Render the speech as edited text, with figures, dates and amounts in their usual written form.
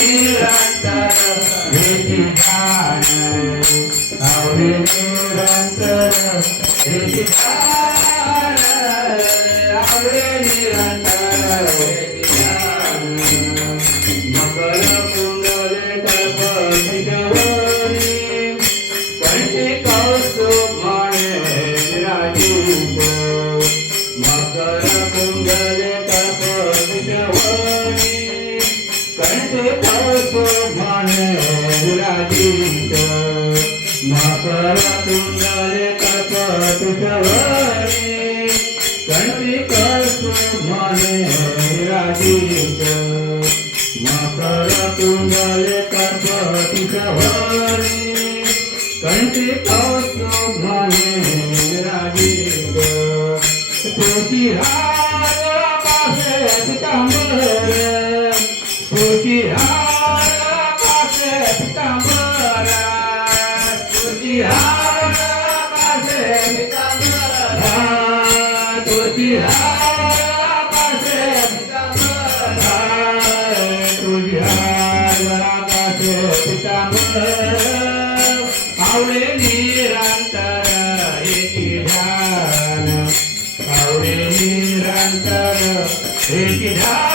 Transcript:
निरंतर हेची ध्यान आवडे निरंतर हेची ध्यान आवडे निरंतर हेची ध्यान मकर कुंडले कल्पविषवरी कंठी कौस्तुभ म्हणे विराजित मकर कुंडले कल्पविषवरी कंठी कौस्तुभ म्हणे विराजित मकर कुंडले कल्पविषवरी कंठी कौस्तुभ म्हणे विराजित मकर कुंडले कल्पविषवरी कंठी कौस्तुभ म्हणे विराजित तुझी हार आकाशे पितांबर तुझी हार आकाशे पितांबर तुझी हार आकाशे पितांबर तुझी हार आकाशे पितांबर तुझी हार आकाशे पितांबर आवडे निरंतर हेची ध्यान आवडे निरंतर हेची ध्यान